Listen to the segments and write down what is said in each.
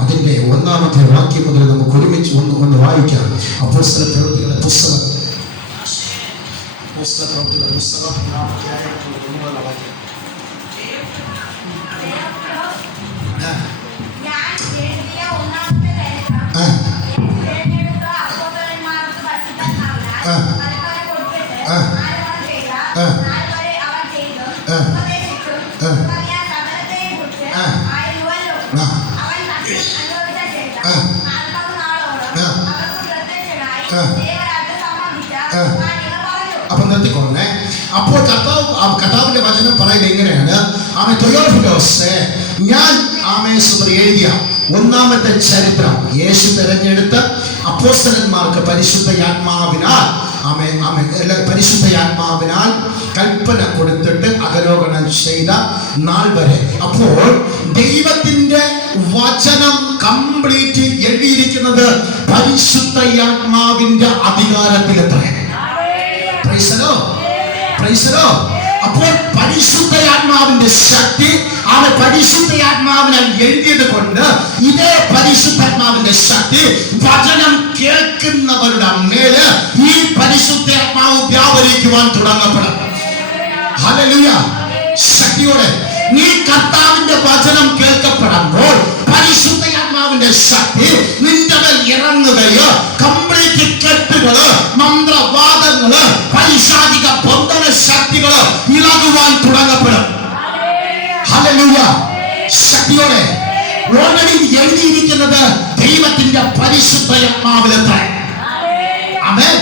അതിൻ്റെ 1-ാമത്തെ വാക്യം മുതൽ നമുക്ക് ഒരുമിച്ച് ഒന്ന് വായിക്കാം. അപ്പോസ്തലപ്രവൃത്തികളുടെ പുസ്തകം 1-ാമത്തെ വാക്യം. അപ്പൊ നിർത്തിക്കൊള്ളേ. അപ്പോൾ കർത്താവിന്റെ വചനം പറയുന്നത് എങ്ങനെയാണ്? തെയോഫിലോസേ, ഞാൻ എഴുതിയ 1-ാമത്തെ ചരിത്രം യേശു തെരഞ്ഞെടുത്ത അപ്പോസ്തലന്മാർക്ക് പരിശുദ്ധയാത്മാവിനാൽ കൽപ്പന കൊടുത്തിട്ട് അവലോകനം ചെയ്ത നാൾ വരെ. അപ്പോൾ ദൈവത്തിന്റെ വചനം കംപ്ലീറ്റ് എഴുതിയിരിക്കുന്നത് പരിശുദ്ധയാത്മാവിന്റെ അധികാരത്തിലെത്രേ. അപ്പോൾ പരിശുദ്ധയാത്മാവിന്റെ ശക്തി പരിശുദ്ധയാത്മാവിനാൽ എഴുതിയത് കൊണ്ട് ഇതേ പരിശുദ്ധാത്മാവിന്റെ ശക്തി വചനം കേൾക്കുന്നവരുടെ മേല് ഈ പരിശുദ്ധാത്മാവ് വ്യാപരിക്കുവാൻ തുടങ്ങപ്പെടും. ഹല്ലേലൂയ. ശക്തിയോടെ നീ കർത്താവിന്റെ വചനം കേൾക്കപ്പെടുമ്പോൾ പരിശുദ്ധാത്മാവിന്റെ ശക്തി നിന്റെ മേൽ ഇറങ്ങുകയോ കംപ്ലീറ്റ് കെട്ടുകള്, മന്ത്രവാദങ്ങള്, പൈശാചിക ബന്ധന ശക്തികള് ഇളകുവാൻ തുടങ്ങപ്പെടും. ഹല്ലേലൂയ. ശക്തിയോടെ ഓൾറെഡി എഴുതിയിരിക്കുന്നത് ദൈവത്തിന്റെ പരിശുദ്ധയാത്മാവിലെത്ര. ആമേൻ.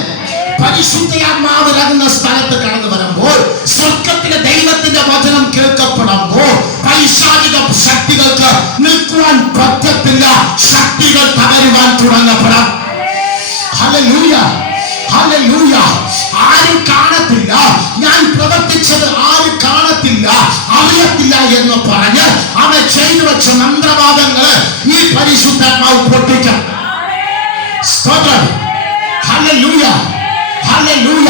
പരിശുദ്ധയാത്മാവിലാകുന്ന സ്ഥലത്ത് കടന്നു വരുമ്പോൾ, സ്വർഗത്തിലെ ദൈവത്തിന്റെ വചനം കേൾക്കപ്പെടുമ്പോൾ പൈശാചിക ശക്തികൾക്ക് നിൽക്കുവാൻ പറ്റത്തില്ല. ശക്തികൾ തകരുവാൻ തുടങ്ങപ്പെടാം. ഹല്ലേലൂയ. ഹല്ലേലൂയ. ആരും കാണത്തില്ല, ഞാൻ പ്രവർത്തിച്ചത് ആരും കാണത്തില്ല, അറിയത്തില്ല എന്ന് പറഞ്ഞ് അവൻ ചെയ്തു വെച്ച മന്ത്രവാദങ്ങൾ ഈ പരിശുദ്ധാത്മാവ് പൊട്ടിക്കും. സ്തോത്രം. ഹല്ലേലൂയ. ഹല്ലേലൂയ.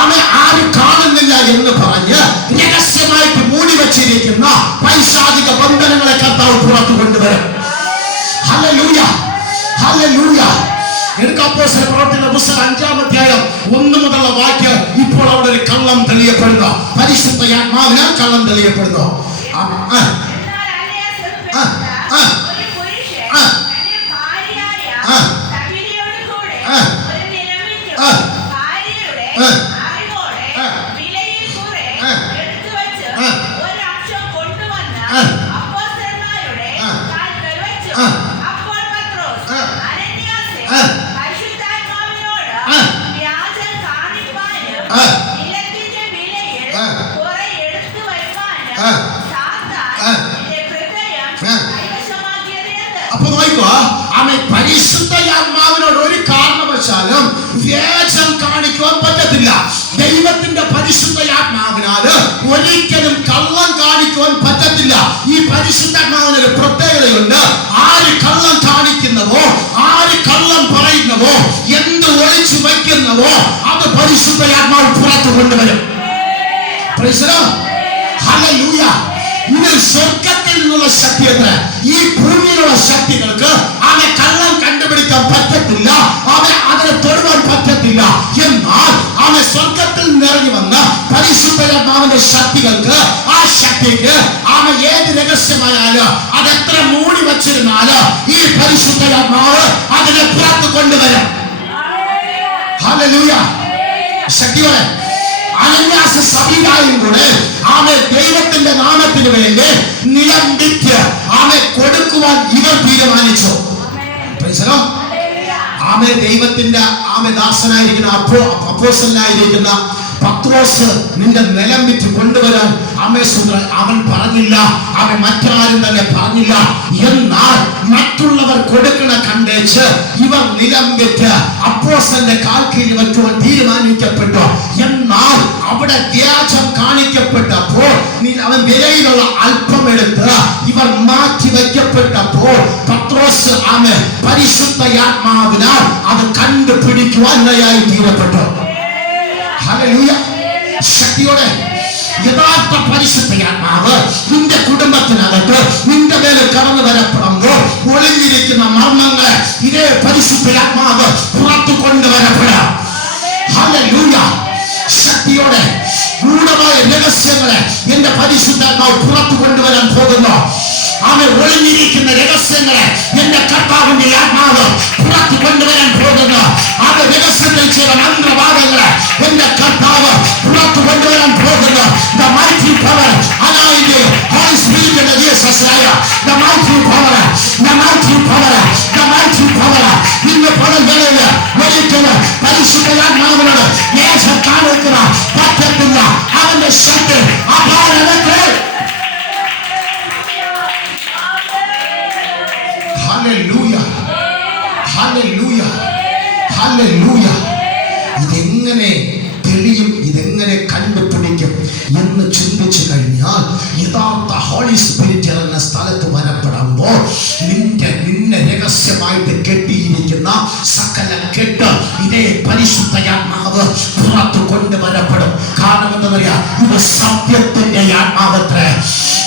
അവൻ ആരും കാണുന്നില്ല എന്ന് പറഞ്ഞ് രഹസ്യമായിട്ട് മൂടി വെച്ചിരിക്കുന്ന പൈശാചിക ബന്ധനങ്ങളെ കർത്താവ് പുറത്തു കൊണ്ടുവരും. ഹല്ലേലൂയ. ഹല്ലേലൂയ. അപ്പോസ്തലപ്രവൃത്തികളുടെ പുസ്തകം 5-ാം അധ്യായം 1 മുതലുള്ള വാക്യം. ഇപ്പോൾ അവിടെ ഒരു കള്ളം തെളിയപ്പെടുന്നു. പരിശുദ്ധയാത്മാവിനാൽ കള്ളം തെളിയപ്പെടുന്നു. അപ്പൊ നോക്കുക, പരിശുദ്ധയാത്മാവിനോട് ഒരു കാരണവശാലും വ്യാജം കാണിക്കുവാൻ പറ്റത്തില്ല. ദൈവത്തിന്റെ പരിശുദ്ധയാത്മാവിനാല് ഒരിക്കലും കള്ളം കാണിക്കുവാൻ പറ്റത്തില്ല. ഈ പരിശുദ്ധാത്മാവിന് ഒരു പ്രത്യേകതയുണ്ട്. ആര് കള്ളം കാണിക്കുന്നവോ, ആര് കള്ളം പറയുന്നവോ, എന്ത് ഒളിച്ചു വയ്ക്കുന്നവോ അത് പരിശുദ്ധയാത്മാവ് പുറത്തു കൊണ്ടുവരും. ഹല്ലേലൂയ. ഇത് സ്വർഗത്തിൽ നിന്നുള്ള ശക്തി എത്ര. ഈ ഭൂമിയിലുള്ള ശക്തികൾക്ക് അവനെ കള്ളം കണ്ടുപിടിക്കാൻ പറ്റത്തില്ല, അവനെ അതിനെ തൊടുവാൻ പറ്റത്തില്ല. എന്നാൽ അവൻ സ്വർഗത്തിൽ നിറങ്ങി വന്ന പരിശുദ്ധാത്മാവിന്റെ ശക്തികൾക്ക്, ആ ശക്തിക്ക് അവൻ ഏത് രഹസ്യമായാലും അതെത്ര മൂടി വച്ചിരുന്നാലും ഈ പരിശുദ്ധാത്മാവ് അതിനെ പുറത്ത് കൊണ്ടുവരും. ഹല്ലേലൂയ. ശക്തിയോടെ അനന്യാസ സഭയിലായും കൂടെ ആമെ ദൈവത്തിന്റെ നാമത്തിന് വേണ്ടി നിലം വിറ്റ് ആമെ കൊടുക്കുവാൻ ഇവർ തീരുമാനിച്ചു. ആമെ ദൈവത്തിന്റെ ആമെ ദാസനായിരിക്കുന്ന അപ്പോസ്തലനായിരിക്കുന്ന പത്രോസ് നിന്റെ നിലം വിറ്റ് കൊണ്ടുവരാൻ അവൻ പറഞ്ഞില്ല, അവൻ മറ്റാരും തന്നെ പറഞ്ഞില്ല. എന്നാൽ മറ്റുള്ളവർ കൊടുക്കണ കണ്ടേച്ച് ഇവർ നിലം വിറ്റ് അപ്പോസ്തലന്റെ കാൽ കീഴിൽ വെക്കുവാൻ തീരുമാനിക്കപ്പെട്ടു. എന്നാൽ അവിടെ വ്യാജം കാണിക്കപ്പെട്ടപ്പോൾ അവൻ വിലയിലുള്ള അല്പം എടുത്ത് ഇവർ മാറ്റി വയ്ക്കപ്പെട്ടപ്പോൾ പത്രോസ് ആമേ പരിശുദ്ധയാത്മാവിനാൽ അത് കണ്ടുപിടിക്കുവാൻ തീരപ്പെട്ടു. ഹല്ലേലൂയ. ശക്തിയോടെ യഥാർത്ഥ പരിശുദ്ധയാത്മാവ് നിന്റെ കുടുംബത്തിനകത്ത് നിന്റെ മേലെ കടന്നു വരപ്പെടുമ്പോൾ ഒളിഞ്ഞ ഇതേ പരിശുദ്ധാത്മാവ് പുറത്തു കൊണ്ടുവരപ്പെടാം. ഹല്ലേലൂയ. ശക്തിയോടെ ഗൂഢമായ രഹസ്യങ്ങളെ എന്റെ പരിശുദ്ധാത്മാവ് പുറത്തു കൊണ്ടുവരാൻ പോകുന്നു. അവൻ ഒളിഞ്ഞിരിക്കുന്ന രഹസ്യങ്ങളെ എന്റെ കർത്താവിന്റെ ആത്മാവ് പുറത്തു കൊണ്ടുവരാൻ പോകുന്നു. അത് രഹസ്യത്തിൽ ചില മന്ത്രവാദങ്ങളെ എന്റെ കർത്താവ് പുറത്തു കൊണ്ടുവരാൻ പോകുന്നു. The mighty power, anointing, Holy Spirit in Jesus' name. The mighty power, the mighty power, the mighty power. ഇന്ന് പകൽ ഒരിക്കലും പരിശുദ്ധാത്മാവിനോട് യേശു കാണിക്കുക പറ്റത്തില്ല. അവന്റെ ശക്തി അപാരമത്രേ. Hallelujah. Hallelujah. Hallelujah. ഇതെങ്ങനെ തെളിയും, ഇതെങ്ങനെ കണ്ടുപിടിക്കും എന്ന് ചിന്തിച്ചു കഴിഞ്ഞാൽ യഥാർത്ഥ ഹോളി സ്പിരിറ്റ് ഇറങ്ങുന്ന സ്ഥലത്ത് വരപ്പെടുമ്പോൾ നിന്നെ രഹസ്യമായിട്ട് കെട്ടിയിരിക്കുന്ന സകല കെട്ട് ഇതേ പരിശുദ്ധാത്മാവ് പുറത്തു കൊണ്ടുവരപ്പെടും. കാരണം എന്താ പറയാ, ഇത് സത്യത്തിന്റെ ആത്മാവത്രേ,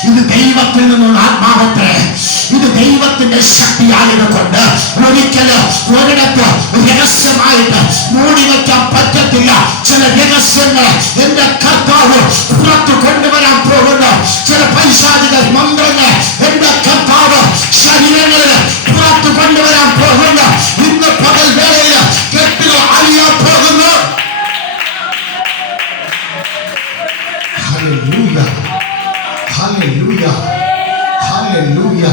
ഇത് ദൈവത്തിൽ നിന്നുള്ള ആത്മാവത്രേ, ഇത് ദൈവത്തിന്റെ ശക്തിയായതുകൊണ്ട് ഒരിക്കലും ഒരിടത്ത് രഹസ്യമായിട്ട് മൂടി വയ്ക്കാൻ പറ്റത്തില്ല. ചില രഹസ്യങ്ങൾ എന്റെ കർത്താവ് പുറത്തു കൊണ്ടുവരാൻ പോകുന്നു. ചില പൈശാചിക മന്ത്രങ്ങൾ എന്റെ കർത്താവ് ശരീരങ്ങളിൽ പുറത്തു കൊണ്ടുവരാൻ പോകുന്നു. ഇന്ന് പകൽ വേളയിൽ കെട്ടുകൾ അഴിയാൻ പോകുന്നു. ഹല്ലേലൂയ. ഹല്ലേലൂയ. ഹല്ലേലൂയ.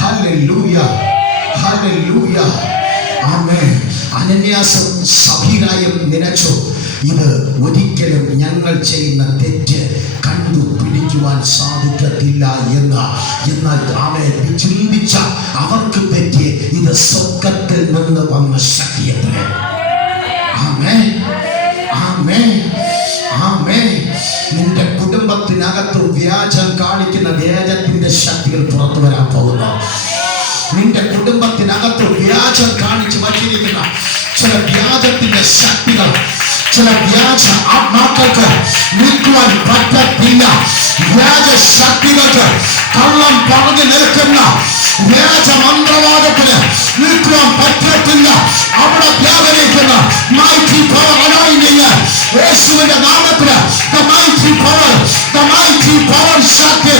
ഹല്ലേലൂയ. ഹല്ലേലൂയ. ആമേൻ. അനന്യാസും സഫീറായും നിലച്ചു. ഇത് ഒരിക്കലും ഞങ്ങൾ ചെയ്യുന്ന തെറ്റ് കണ്ടുപിടിക്കുവാൻ സാധിക്കത്തില്ല എന്ന്. എന്നാൽ ആമേൻ ചിന്തിച്ച അവർക്ക് പറ്റിയ ഇത് സ്വർഗ്ഗത്തിൽ നിന്ന് വന്ന ശക്തിയത്രേ. ആമേൻ. ആമേൻ. ആമേൻ. നിന്റെ കുടുംബത്തിനകത്ത് വ്യാജം കാണിക്കുന്ന വ്യാജത്തിന്റെ ശക്തികൾ പുറത്തു വരാൻ പോകുന്നു. നിന്റെ കുടുംബത്തിനകത്ത് വ്യാജം കാണിച്ചു വച്ചിരിക്കുന്ന ചില വ്യാജത്തിന്റെ ശക്തികൾ, ചില വ്യാജ ആത്മാക്കൾക്ക് നിൽക്കുവാൻ പറ്റത്തില്ല. വ്യാജ ശക്തികൾക്ക്, കള്ളം പറഞ്ഞു നിൽക്കുന്ന വ്യാജ മന്ത്രവാദത്തിന് നിൽക്കുവാൻ പറ്റത്തില്ല. അവിടെ വ്യാപരിക്കുന്ന mighty power anointing, യേശുവിന്റെ നാമത്തിൽ the mighty power ശക്തി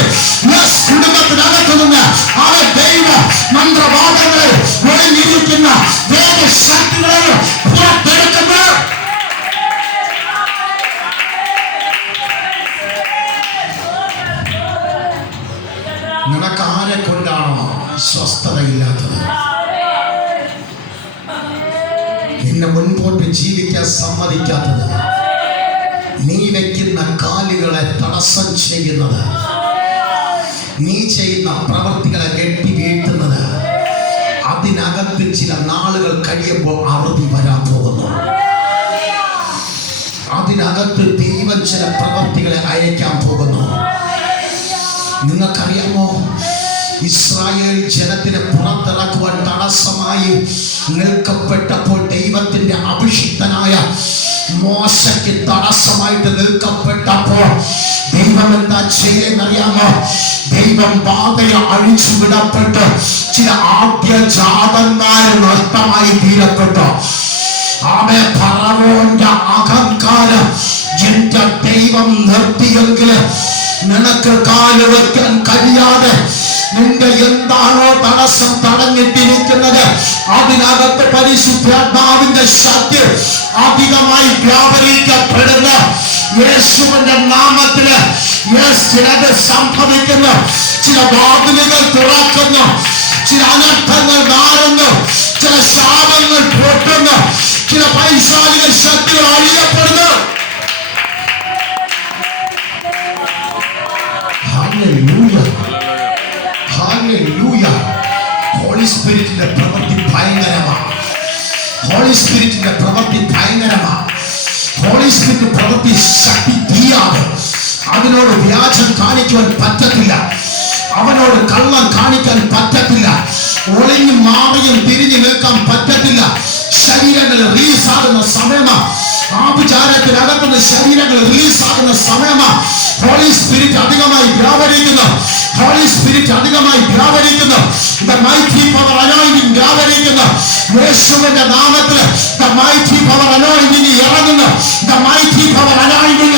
കുടുംബത്തിനകത്തു നിന്ന് അവ ദൈവ മന്ത്രവാദങ്ങളിൽ ഒളിഞ്ഞിരിക്കുന്ന വേദ ശക്തികളെ പുറത്തെടുക്കുന്നു. നിനക്ക് ആരെ കൊണ്ടാണോ സ്വസ്ഥതയില്ലാത്തത്, നിന്നെ മുൻപോട്ട് ജീവിക്കാൻ സമ്മതിക്കാത്തത്, നീ വെക്കുന്ന കാലുകളെ തടസ്സം ചെയ്യുന്നത്, നീ ചെയ്യുന്ന പ്രവൃത്തികളെ കെട്ടി വീഴ്ത്തുന്നത്, അതിനകത്ത് ചില നാളുകൾ കഴിയുമ്പോൾ അറുതി വരാൻ പോകുന്നു. അതിനകത്ത് ദൈവം ചില പ്രവൃത്തികളെ അയക്കാൻ പോകുന്നു. നിങ്ങൾക്കറിയാമോ, ഇസ്രായേൽ ജനത്തിനെ പുറത്തിറക്കുവാൻ തടസ്സമായി നിൽക്കപ്പെട്ടപ്പോൾ ദൈവത്തിന്റെ അഭിഷിക്തനായ മോശയ്ക്ക് തടസ്സമായിട്ട് നിൽക്കപ്പെട്ടപ്പോൾ ദൈവം എന്താ ചെയ്യുന്നറിയാമോ? ദൈവം പാതയെ അഴിച്ചു വിടപ്പെട്ട് ചില ആദ്യ ജാതന്മാർ നഷ്ടമായി തീരപ്പെട്ടു. ആമേ. ഫറവോന്റെ അഹങ്കാരം എന്റെ ദൈവം നിർത്തിയെങ്കിൽ നിനക്ക് കാല് വെക്കാൻ കഴിയാതെ നിന്റെ എന്താണോ തടസ്സം തടഞ്ഞിട്ടിരിക്കുന്നത് അതിനകത്ത് പരിശുദ്ധാത്മാവിന്റെ ശക്തി അധികമായി വ്യാപരിക്കപ്പെടുന്നു. യേശുവിന്റെ നാമത്തില് ചിലത് സംഭവിക്കുന്നു. ചില വാതിലുകൾ തുറക്കുന്നു, ചില അനർത്ഥങ്ങൾ മാറുന്നു, ചില ശാപങ്ങൾ പൊട്ടുന്നു, ചില പൈശാചിക ശക്തികൾ അഴിയപ്പെടുന്നു. Hallelujah. Hallelujah. ഹോളി സ്പിരിറ്റിന്റെ പ്രവൃത്തി ഭയങ്കരമാണ്. ഹോളി സ്പിരിറ്റിന്റെ പ്രവൃത്തി ഭയങ്കരമാണ്. ഹോളി സ്പിരിറ്റ് പ്രവൃത്തി ശക്തി തീയാണ്. അതിനോട് വ്യാജം കാണിക്കുവാൻ പറ്റത്തില്ല, അവനോട് കള്ളം കാണിക്കാൻ പറ്റത്തില്ല, ഒളിഞ്ഞും മാറിയും തിരിഞ്ഞു നിൽക്കാൻ പറ്റത്തില്ല. ശരീരങ്ങൾ റിലീസാകുന്ന സമയമാണ്. ആഭിചാരത്തിനകത്തുനിന്ന് ശരീരങ്ങൾ റിലീസാകുന്ന സമയമാണ്. ഹോളി സ്പിരിറ്റ് അധികമായി വ്യാപരിക്കുന്നു. ഹോളി സ്പിരിറ്റ് അധികമായി വ്യാപരിക്കുന്നു. The mighty power anointing വ്യാപരിക്കുന്നു. യേശുവിന്റെ നാമത്തിൽ the mighty power anointing ഇറങ്ങുന്നു. the mighty power anointing,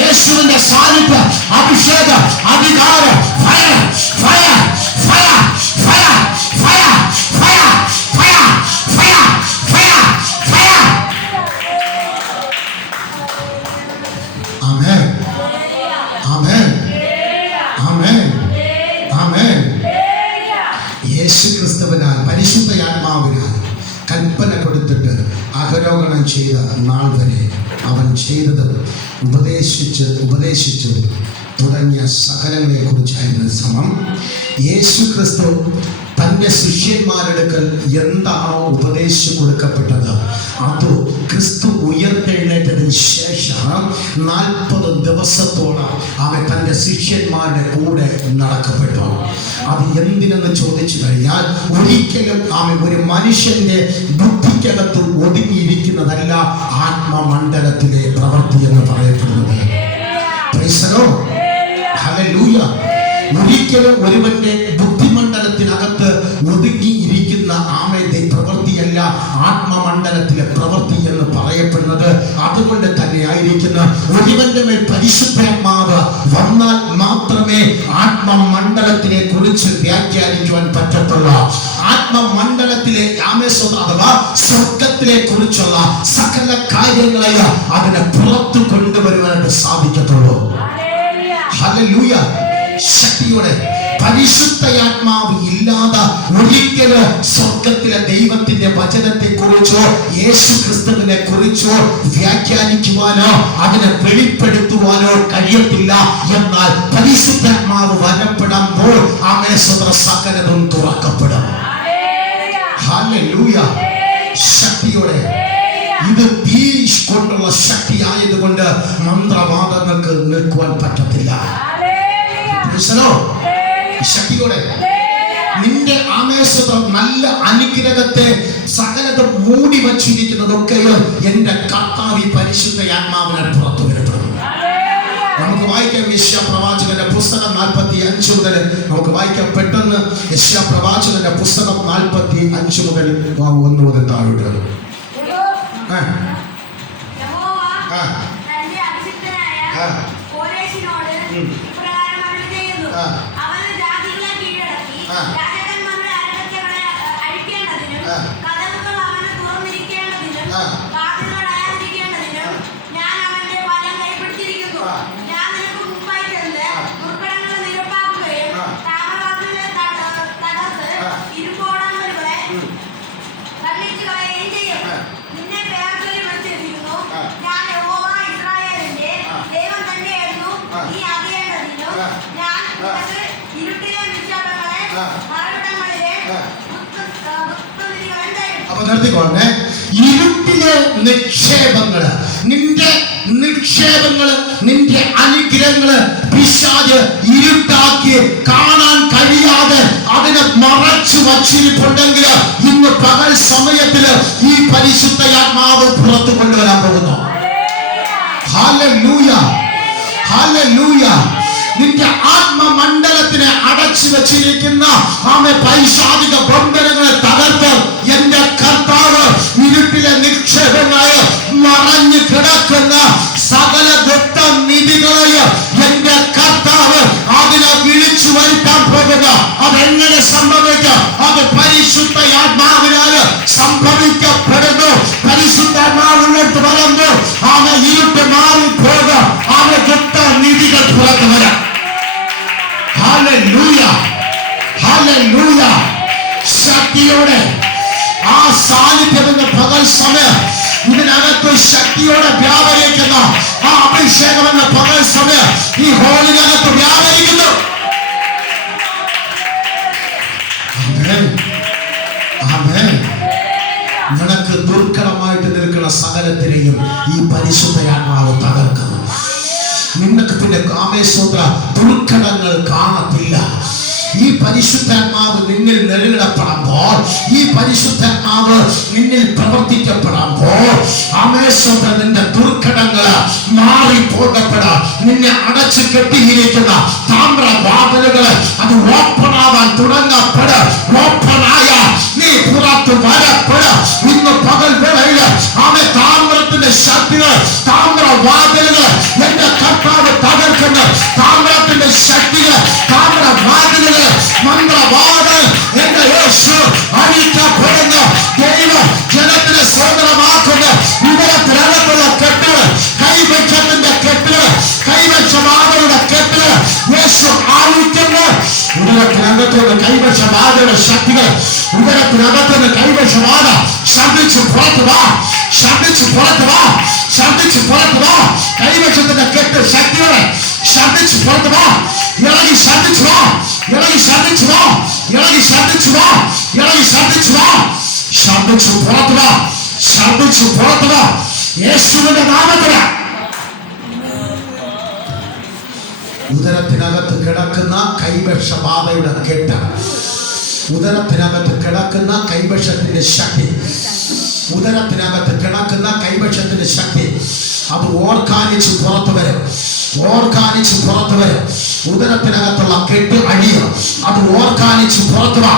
യേശുവിന്റെ സാന്നിധ്യ, അഭിഷേക, അധികാരം, fire fire fire fire fire fire fire fire fire fire. ആമേൻ ആമേൻ ആമേൻ ആമേൻ. യേശുക്രിസ്തുവിനാൽ പരിശുദ്ധയാത്മാവിനാൽ കൽപ്പന കൊടുത്തിട്ട് അഹരോഹണം ചെയ്ത നാൾ വരെ അവൻ ചെയ്തത് ഉപദേശിച്ചു തുടങ്ങിയ സകലങ്ങളെ കുറിച്ചായിരുന്നു സമം. യേശുക്രിസ്തു തൻ്റെ ശിഷ്യന്മാരെടുക്കൽ എന്താണോ ഉപദേശിച്ചു കൊടുക്കപ്പെട്ടത് അത് ക്രിസ്തു ഉയർത്തെഴുന്നേറ്റതിന് ശേഷം 40 ദിവസത്തോളം അവൻ തൻ്റെ ശിഷ്യന്മാരുടെ കൂടെ നടക്കപ്പെട്ടു. അത് എന്തിനെന്ന് ചോദിച്ചു കഴിഞ്ഞാൽ ഒരിക്കലും അവൻ ഒരു മനുഷ്യന്റെ ബുദ്ധിക്കകത്ത് ഒതുങ്ങിയിരിക്കുന്നതല്ല ആത്മമണ്ഡലത്തിലെ പ്രവൃത്തി എന്ന് പറയപ്പെടുന്നത്. ഹല്ലേലൂയ. ഒരിക്കലും ഒരുവന്റെ ബുദ്ധിമണ്ഡലത്തിനകത്ത് ഒതുങ്ങിയിരിക്കുന്ന ആമയുടെ പ്രവൃത്തിയല്ല ആത്മമണ്ഡലത്തിലെ പ്രവൃത്തി എന്ന് പറയപ്പെടുന്നത്. അതുകൊണ്ട് തന്നെ ആയിരിക്കുന്ന ഒരുവന്റെ മേൽ പരിശുദ്ധാത്മാവ് വന്നാൽ മാത്രമേ ആത്മമണ്ഡലത്തിനെ കുറിച്ച് വ്യാഖ്യാനിക്കുവാൻ പറ്റത്തുള്ളൂ. ആത്മമണ്ഡലത്തിലെ അഥവാ സ്വർഗത്തിലെ കുറിച്ചുള്ള സകല കാര്യങ്ങളെ അതിനെ പുറത്തു കൊണ്ടുവരുവാനായിട്ട് സാധിക്കത്തുള്ളൂ. ഹല്ലേലൂയ. ശക്തിയോടെ പരിശുദ്ധയാത്മാവ് ഇല്ലാതെ ഒരിക്കലും സ്വർഗത്തിലെ ദൈവത്തിന്റെ വചനത്തെ കുറിച്ചോ യേശു ക്രിസ്തുവിനെ കുറിച്ചോ വ്യാഖ്യാനിക്കുവാനോ അതിനെ വെളിപ്പെടുത്തുവാനോ കഴിയത്തില്ല. എന്നാൽ പരിശുദ്ധാത്മാവ് വരപ്പെടുമ്പോൾ സകലതും തുറക്കപ്പെടും. ഹല്ലേലൂയ. ശക്തിയോടെ ഇത് തീ കൊണ്ടുള്ള ശക്തി ആയതുകൊണ്ട് മന്ത്രവാദങ്ങൾക്ക് നിൽക്കുവാൻ പറ്റത്തില്ല. ശക്തിയോടെ നിന്റെ ആമേശ്വരം നല്ല അനുഗ്രഹത്തെ സകലതും മൂടി വച്ചിരിക്കുന്നതൊക്കെ എന്റെ കർത്താവ് പരിശുദ്ധയാത്മാവിനാൽ പുറത്തു വരപ്പെടും. നമുക്ക് വായിക്കാം യെശയ്യാ പ്രവാചകന്റെ പുസ്തകം 45 മുതൽ നമുക്ക് വായിക്കാം പെട്ടെന്ന്. യെശയ്യാ പ്രവാചകന്റെ പുസ്തകം 45 മുതൽ 1 മുതൽ താഴോട്ട്. അപ്പൊ നിർത്തിക്കോളെ. ഇരുട്ടിലെ നിക്ഷേപങ്ങള്, നിന്റെ നിക്ഷേപങ്ങള്, നിന്റെ അനുഗ്രഹങ്ങള് പിശാച് ഇരുട്ടാക്കി കാണാൻ കഴിയാതെ അതിനെ മറച്ചു വച്ചിരിപ്പുണ്ടെങ്കിൽ ഇന്ന് പകൽ സമയത്തില് ഈ പരിശുദ്ധയാത്മാവ് പുറത്തു കൊണ്ടുവരാൻ പോകുന്നു. ഹല്ലേലൂയ ഹല്ലേലൂയ. നിന്റെ ആത്മമണ്ഡലത്തിനെ അടച്ചു വെച്ചിരിക്കുന്ന പൈശാചിക ബന്ധനങ്ങളെ തകർത്ത് എന്റെ കർത്താവ് ഇരുട്ടിലെ നിക്ഷേപങ്ങളെ മറഞ്ഞു കിടക്കുന്ന സകല ദത്തനിധികളെ എന്റെ കർത്താവ് അതിനെ വിളിച്ചു വരുത്താൻ പോകുക. അതെങ്ങനെ സംഭവിക്കും? അത് പരിശുദ്ധയാത്മാവിനാൽ സംഭവിക്കപ്പെടുന്നു. പരിശുദ്ധാത്മാവിനടുത്ത് വരുന്നു ഇരുട്ട് മാറിപ്പോകുക. ദത്തനിധികൾ പുറത്തു വരാം. Hallelujah hallelujah. ശക്തിയോടെ ആ സാന്നിധ്യത്തിന്റെ പകൽ സമയം ഇതിനകത്ത് ശക്തിയോടെ വ്യാപരിക്കുന്ന ആ അഭിഷേകം എന്ന പകൽ സമയം ഈ ഹോളിനകത്ത് വ്യാപരിക്കുന്നു. നിനക്ക് ദുർഘടമായിട്ട് നിൽക്കുന്ന സകലത്തിനെയും ഈ പരിശുദ്ധയാത്മാവ് തകർക്കുന്നു. നിനക്ക് പിന്നെ ആമേശ്വര ദുർഘടങ്ങൾ കാണത്തില്ല. ഈ പരിശുദ്ധാത്മാവ് നിന്നിൽ നിലനിടപ്പെടുമ്പോൾ, ഈ പരിശുദ്ധാത്മാവ് നിന്നിൽ പ്രവർത്തിക്കപ്പെടുമ്പോൾ ആമേശ്വര നിന്റെ ദുർഘടങ്ങൾ മാറിപ്പോകപ്പെടാം. നിന്നെ അടച്ചു കെട്ടിയിരിക്കുന്ന താമ്രവാതിലുകൾ അത് ഓപ്പൺ ആവാൻ തുടങ്ങപ്പെട്. ഓപ്പണായ നീ പുറത്ത് വരപ്പെട്. ശക്തികൾ ഉദരത്തിനകത്തുനിന്ന് കൈവശമാക ശബ്ദിച്ചു പുറത്തു വാ, ശബ്ദിച്ചു പുറത്തു വാ, ശബ്ദിച്ചു പുറത്തു വാ. കൈവശത്തിന്റെ കെട്ട് ശക്തികളെ ശബ്ദിച്ചു പുറത്തു വാ. ഇളകി ശബ്ദിച്ചു വാ, ഇളകി ശബ്ദിച്ചു വാ, ഇളകി ശബ്ദിച്ചു വാ, ഇളകി ശബ്ദിച്ചു വാ. ശബ്ദിച്ചു പുറത്തു വാ, ശബ്ദിച്ചു പുറത്തു വാ. യേശുവിന്റെ നാമത്തിൽ ഉദരത്തിനകത്ത് കിടക്കുന്ന കൈവശബാധയുടെ കെട്ട്, ഉദരത്തിനകത്ത് കിടക്കുന്ന കൈവശത്തിന്റെ ശക്തി, ഉദരത്തിനകത്ത് കിടക്കുന്ന കൈവശത്തിന്റെ ശക്തി അത് ഓർക്കാനിച്ച് പുറത്തു വരും, ഓർക്കാനിച്ച് പുറത്തു വരും. ഉദരത്തിനകത്തുള്ള കെട്ട് അഴിയും, അത് ഓർക്കാനിച്ച് പുറത്തു വാ,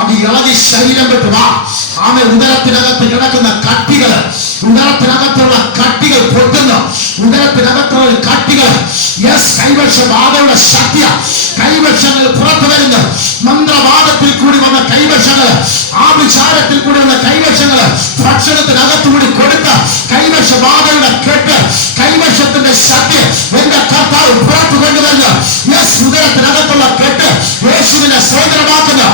അത് ഇളകി ശരീരം വിട്ടു വാ. ആമേ. ഉദരത്തിനകത്ത് കിടക്കുന്ന കട്ടികൾ, ഉദരത്തിനകത്തുള്ള കട്ടികൾ പൊട്ടുന്നു, ഉദരത്തിനകത്തുള്ള കട്ടികൾ. യെസ്, കൈവശബാധയുടെ ശക്തിയ കൈവശങ്ങൾ പുറത്തു വരുന്നു. മന്ത്രവാദത്തിൽ കൂടി വന്ന കൈവശങ്ങൾ, ആഭിചാരത്തിൽ കൂടി വന്ന കൈവശങ്ങൾ, ഭക്ഷണത്തിനകത്തുകൂടി കൊടുത്ത കൈവശബാധയുടെ കെട്ട്, കൈവശത്തിന്റെ ശക്തി എന്റെ കർത്താവ് പുറത്തു കൊണ്ടുവരുന്നു. യെസ്, ഉദരത്തിനകത്തുള്ള കെട്ട് യേശുവിനെ സ്വതന്ത്രമാക്കുന്നു,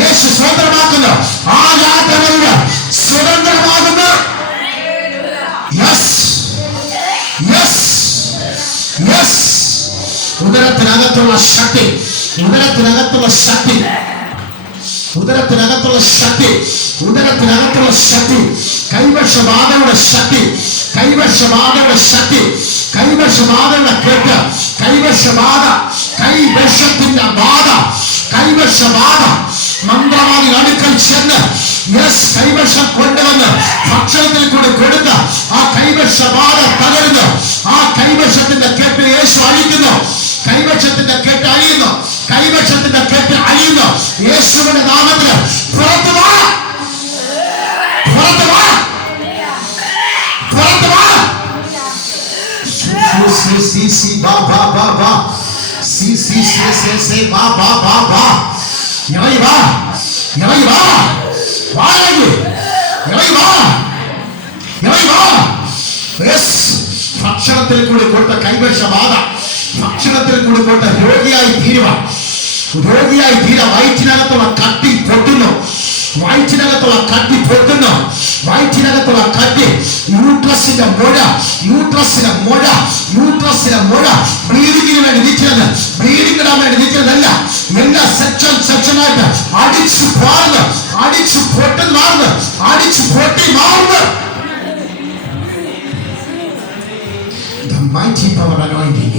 യേശു സ്വതന്ത്രമാക്കുന്നു. ആരാധനയുടെ സ്വതന്ത്രമാകുന്നു. Yes, yes, yes. ഉദരത്തിനകത്തുള്ള ശക്തി, ഉദരത്തിനകത്തുള്ള ശക്തി, ഉദരത്തിനകത്തുള്ള ശക്തി, ഉദരത്തിനകത്തുള്ള ശക്തി, കൈവശബാധയുടെ ശക്തി, കൈവശബാധയുടെ ശക്തി, കൈവശബാധയുടെ കെട്ട്, കൈവശബാധ, കൈവശത്തിന്റെ ബാധ, കൈവശബാധ. മന്ത്രവാദി അടുക്കൽ ചെന്ന് യെസ് കൈവശം കൊണ്ടുവന്ന് ഭക്ഷണത്തിൽ കൂടി കൊടുത്ത ആ കൈവശബാധ തകരുന്നു. ആ കൈവശത്തിന്റെ കെട്ട് യേശു അഴിക്കുന്നു, കൈവശത്തിന്റെ കെട്ട് അഴിയുന്നു, കൈവശത്തിന്റെ കെട്ട് അഴിയുന്നു. യേശുവിന്റെ നാമത്തിൽ പുറത്തു വാ, പുറത്തു വാ, പുറത്തു വാ. ഇറങ്ങി വാ, ഇറങ്ങി വാ, വാഴി ഇറങ്ങി വാ, ഇറങ്ങി വാ. ഭക്ഷണത്തിൽ കൂടി കൊടുത്ത കൈവശബാധ, ഭക്ഷണത്തിൽ കൂടി കൊടുത്ത രോഗിയായി തീരുക, രോഗിയായി തീര. വയറ്റിനകത്തുള്ള കട്ടി പൊട്ടുന്നു, വയറ്റിനകത്തുള്ള കട്ടി പൊട്ടുന്നു, വയറ്റിനകത്തുള്ള കട്ടി. യൂട്രസിന്റെ മുഴ, യൂട്രസിന്റെ മുഴ, യൂട്രസിന്റെ മുഴ. ബ്ലീഡിങ്ങിന് വേണ്ടി നിൽക്കുന്നത്, ബ്ലീഡിംഗ് ഇടാൻ വേണ്ടി നിൽക്കുന്നതല്ല. എല്ലാ സെക്ഷൻ സെക്ഷനായിട്ട് അടിച്ചു മാറുന്നു, അടിച്ചു പൊട്ടി മാറുന്നു, അടിച്ചു പൊട്ടി മാറുന്നു. The mighty power anointing,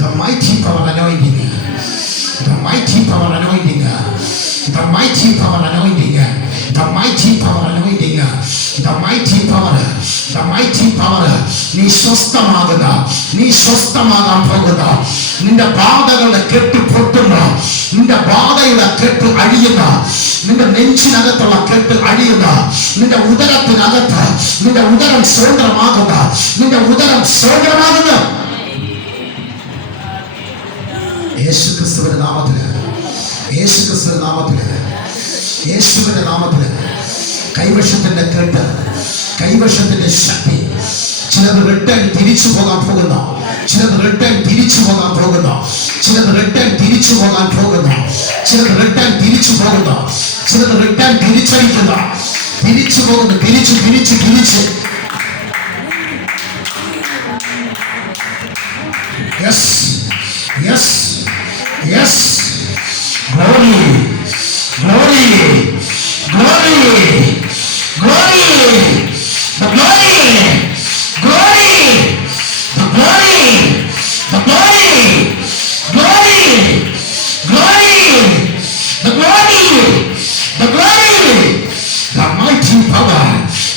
the mighty power anointing, the mighty power anointing, the mighty power anointing, the mighty power anointing, the mighty power, the mighty power. നീ സ്വസ്ഥമാകുക, നീ സ്വസ്ഥമാകാൻ പോകുക. നിന്റെ ബാധകളുടെ കെട്ട് പൊട്ടുന്ന, നിന്റെ ബാധയുടെ കെട്ട് അഴിയുന്ന, നിന്റെ നെഞ്ചിനകത്തുള്ള കെട്ട് അഴിയുന്ന, നിന്റെ ഉദരത്തിനകത്ത് നിന്റെ ഉദരം സ്വതന്ത്രമാകുക, നിന്റെ ഉദരം സ്വതന്ത്രമാകുക. യേശുക്രിസ്തുവിന്റെ നാമത്തില്, യേശുക്രിസ്തുവിന്റെ നാമത്തില്, യേശുവിന്റെ നാമത്തില് കൈവശത്തിന്റെ കെട്ട്, കൈവശത്തിന്റെ ശക്തി. ചിലത് റിട്ടേൺ തിരിച്ചു പോകാൻ പോകുന്നു, ചിലത് റിട്ടേൺ തിരിച്ചു പോകാൻ പോകുന്നു, ചിലത് റിട്ടേൺ തിരിച്ചു പോകാൻ പോകുന്നു, ചിലത് റിട്ടേൺ തിരിച്ചു പോകുന്നു, ചിലത് റിട്ടേൺ തിരിച്ചടിക്കുന്നു, തിരിച്ചു പോകുന്നു, തിരിച്ചു തിരിച്ച് തിരിച്ച്. Yes, yes, yes. Glory, glory, glory, glory, the glory, glory, the glory, the glory, glory, glory, the glory, the glory, the mighty power,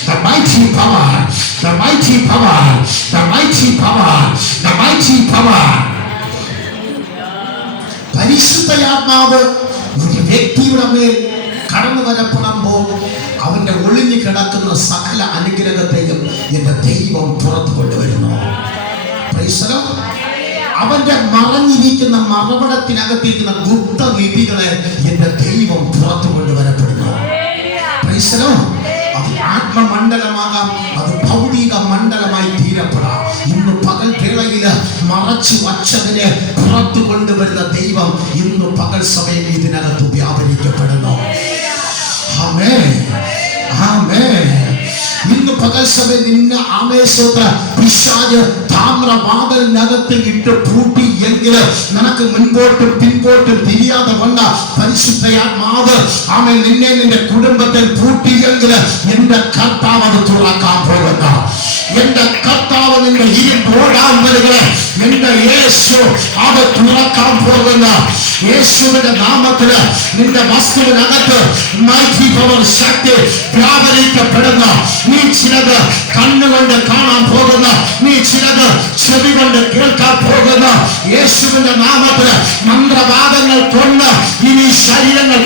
the mighty power, the mighty power, the mighty power, the mighty power. പരിശുദ്ധയാത്മാവ് ഒരു വ്യക്തിയുടെ മേൽ കടന്നു വരപ്പെടുമ്പോൾ അവന്റെ ഒളിഞ്ഞു കിടക്കുന്ന സകല അനുഗ്രഹത്തെയും എന്റെ ദൈവം പുറത്തു കൊണ്ടുവരുന്നു. അവന്റെ മറഞ്ഞിരിക്കുന്ന മറവിടത്തിനകത്തിരിക്കുന്ന ഗുപ്തനിധികളെ എന്റെ ദൈവം പുറത്തു കൊണ്ടുവരപ്പെടുന്നു. അത് ആത്മമണ്ഡലമാകാം, അത് ഭൗതിക മണ്ഡലമായി തീരപ്പെടാം. ഇന്ന് പകൽ വേളയിൽ മറച്ചു വച്ചതിനെ പുറത്തു കാത്തുകൊണ്ടുവരുന്ന ദൈവം ഇന്ന് പകൽ സമയം ഇതിനകത്ത് വ്യാപരിക്കപ്പെടുന്നു. ആമേൻ, ആമേൻ. ഇന്ന് പകൽ സമയം നിന്നെ ആമേശോത്ര പിശാച് താമ്രവാതിലിനകത്ത് ഇട്ട് പൂട്ടി എങ്കിൽ നിനക്ക് മുൻപോട്ടും പിൻപോട്ടും തിരിയാതെ വന്ന പരിശുദ്ധയാത്മാവ് ആമേൻ നിന്നെ നിന്റെ കുടുംബത്തിൽ പൂട്ടിയെങ്കിൽ എന്റെ കർത്താവ് അത് തുറക്കാൻ പോകുന്ന, എന്റെ കർത്താവ് നിന്റെ ഇരുമ്പോടാമ്പലുകളെ എന്റെ യേശു അത് തുറക്കാൻ പോകുന്ന. യേശുവിന്റെ നാമത്തില് നിന്റെ വസ്തുവിനകത്ത് മൈറ്റി പവർ ശക്തി വ്യാപരിക്കപ്പെടുന്ന. നീ ചിലത് കണ്ണുകൊണ്ട് കാണാൻ പോകുന്ന, നീ ചിലത് ചെവി കൊണ്ട് കേൾക്കാൻ പോകുന്ന. യേശുവിന്റെ നാമത്തില് മന്ത്രവാദങ്ങൾ കൊണ്ട് ഇനി ശരീരങ്ങൾ